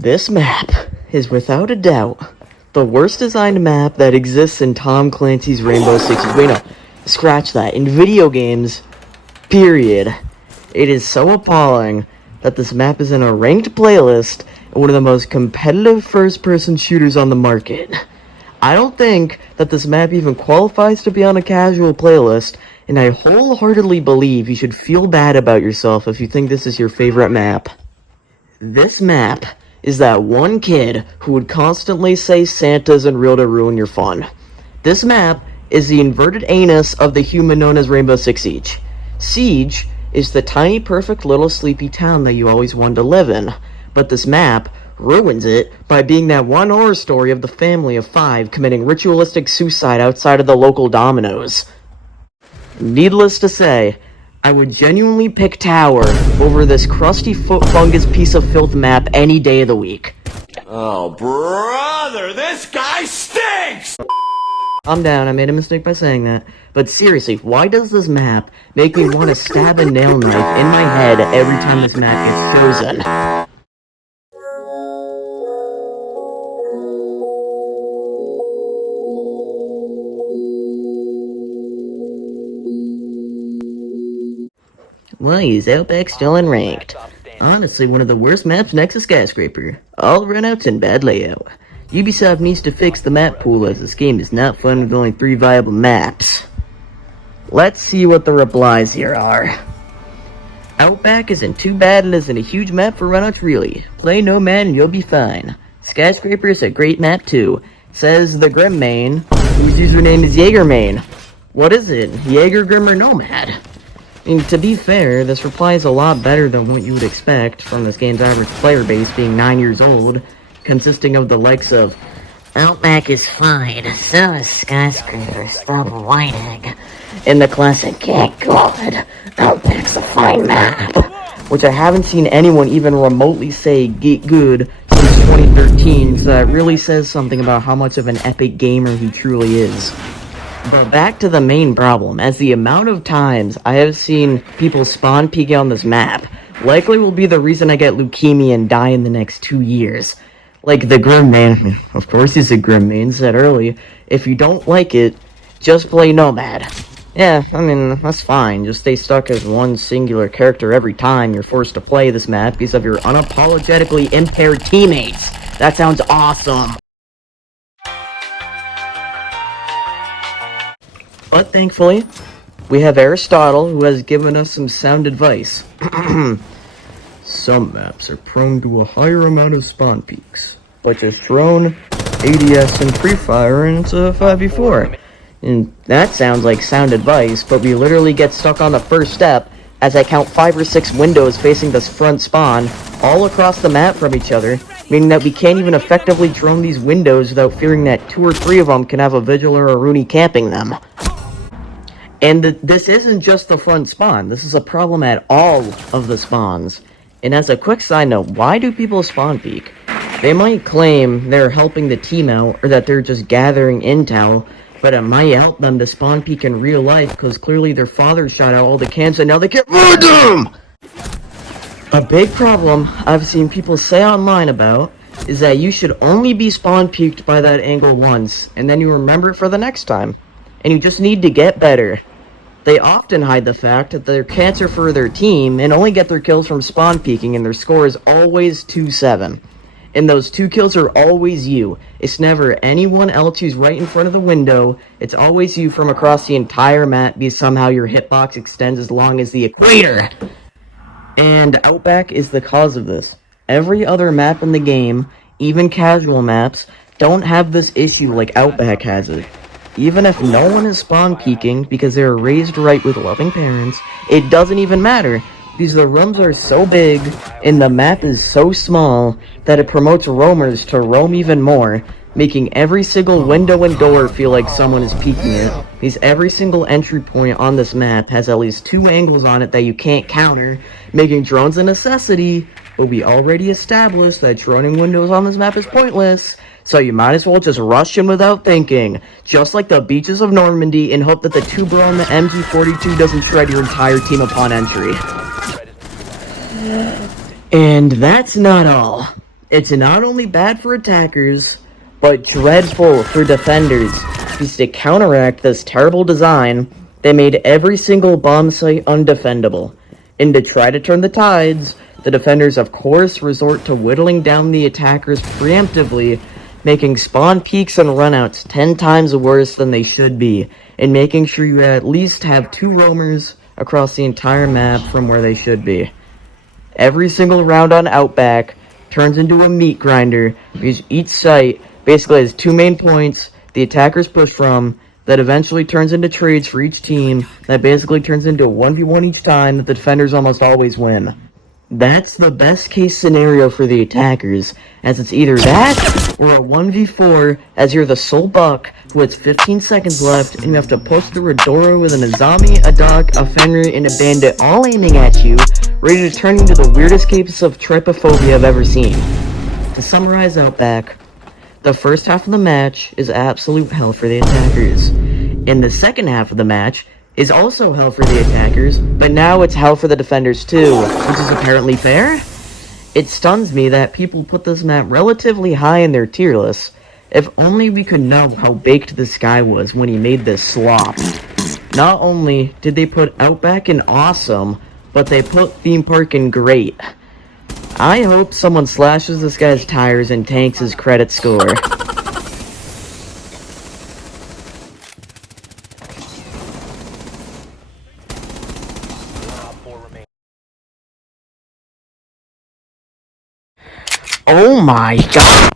This map is without a doubt the worst designed map that exists in Tom Clancy's Rainbow Six Siege. Wait, no, scratch that. In video games, period. It is so appalling that this map is in a ranked playlist and one of the most competitive first-person shooters on the market. I don't think that this map even qualifies to be on a casual playlist, and I wholeheartedly believe you should feel bad about yourself if you think this is your favorite map. This map is that one kid who would constantly say Santa isn't real to ruin your fun. This map is the inverted anus of the human known as Rainbow Six Siege. Siege is the tiny perfect little sleepy town that you always wanted to live in, but this map ruins it by being that one horror story of the family of 5 committing ritualistic suicide outside of the local Domino's. Needless to say, I would genuinely pick Tower over this crusty foot fungus piece of filth map any day of the week. Oh, brother, this guy stinks! Calm down, I made a mistake by saying that. But seriously, why does this map make me want to stab a nail knife in my head every time this map gets chosen? Why is Outback still unranked? Honestly, one of the worst maps next to Skyscraper. All runouts and bad layout. Ubisoft needs to fix the map pool as this game is not fun with only 3 viable maps. Let's see what the replies here are. Outback isn't too bad and isn't a huge map for runouts really. Play Nomad and you'll be fine. Skyscraper is a great map too, says the Grim Main, whose username is Jaegermain. What is it, Jaeger, Grim, or Nomad? And to be fair, this reply is a lot better than what you would expect from this game's average player base being 9 years old, consisting of the likes of Outback is fine, so is Skyscraper, stop whining, and the classic Get Good, Outback's a fine map, which I haven't seen anyone even remotely say Get Good since 2013, so that really says something about how much of an epic gamer he truly is. But back to the main problem, as the amount of times I have seen people spawn peeking on this map likely will be the reason I get leukemia and die in the next 2 years. Like the Grim Man, of course he's a Grim Man, said earlier, if you don't like it, just play Nomad. Yeah, I mean, that's fine, just stay stuck as one singular character every time you're forced to play this map because of your unapologetically impaired teammates. That sounds awesome. But thankfully, we have Aristotle, who has given us some sound advice. Some maps are prone to a higher amount of spawn peaks, but just drone, ADS, and pre-fire into 5v4. And that sounds like sound advice, but we literally get stuck on the first step as I count 5 or 6 windows facing this front spawn all across the map from each other, meaning that we can't even effectively drone these windows without fearing that 2 or 3 of them can have a Vigil or a Rooney camping them. And this isn't just the front spawn, this is a problem at all of the spawns. And as a quick side note, why do people spawn peek? They might claim they're helping the team out, or that they're just gathering intel, but it might help them to spawn peek in real life, because clearly their father shot out all the cans and now they can't find them! A big problem I've seen people say online about is that you should only be spawn peeked by that angle once, and then you remember it for the next time. And you just need to get better. They often hide the fact that they're cancer for their team and only get their kills from spawn peeking, and their score is always 2-7. And those 2 kills are always you. It's never anyone else who's right in front of the window. It's always you from across the entire map because somehow your hitbox extends as long as the equator. And Outback is the cause of this. Every other map in the game, even casual maps, don't have this issue like Outback has it. Even if no one is spawn peeking because they are raised right with loving parents, it doesn't even matter, because the rooms are so big and the map is so small that it promotes roamers to roam even more, making every single window and door feel like someone is peeking it, because every single entry point on this map has at least 2 angles on it that you can't counter, making drones a necessity, but we already established that droning windows on this map is pointless, so you might as well just rush in without thinking, just like the beaches of Normandy, and hope that the 2-bro on the MG42 doesn't shred your entire team upon entry. And that's not all. It's not only bad for attackers, but dreadful for defenders, because to counteract this terrible design, they made every single bomb site undefendable. And to try to turn the tides, the defenders of course resort to whittling down the attackers preemptively, making spawn peaks and runouts 10 times worse than they should be, and making sure you at least have 2 roamers across the entire map from where they should be. Every single round on Outback turns into a meat grinder, because each site basically has 2 main points the attackers push from, that eventually turns into trades for each team, that basically turns into a 1v1 each time that the defenders almost always win. That's the best case scenario for the attackers, as it's either that, or a 1v4, as you're the sole buck who has 15 seconds left, and you have to push through a door with an Azami, a Doc, a Fenrir, and a Bandit all aiming at you, ready to turn you into the weirdest case of trypophobia I've ever seen. To summarize Outback, the first half of the match is absolute hell for the attackers, and the second half of the match is also hell for the attackers, but now it's hell for the defenders too, which is apparently fair? It stuns me that people put this map relatively high in their tier list. If only we could know how baked this guy was when he made this slop. Not only did they put Outback in awesome, but they put Theme Park in great. I hope someone slashes this guy's tires and tanks his credit score. Oh my god.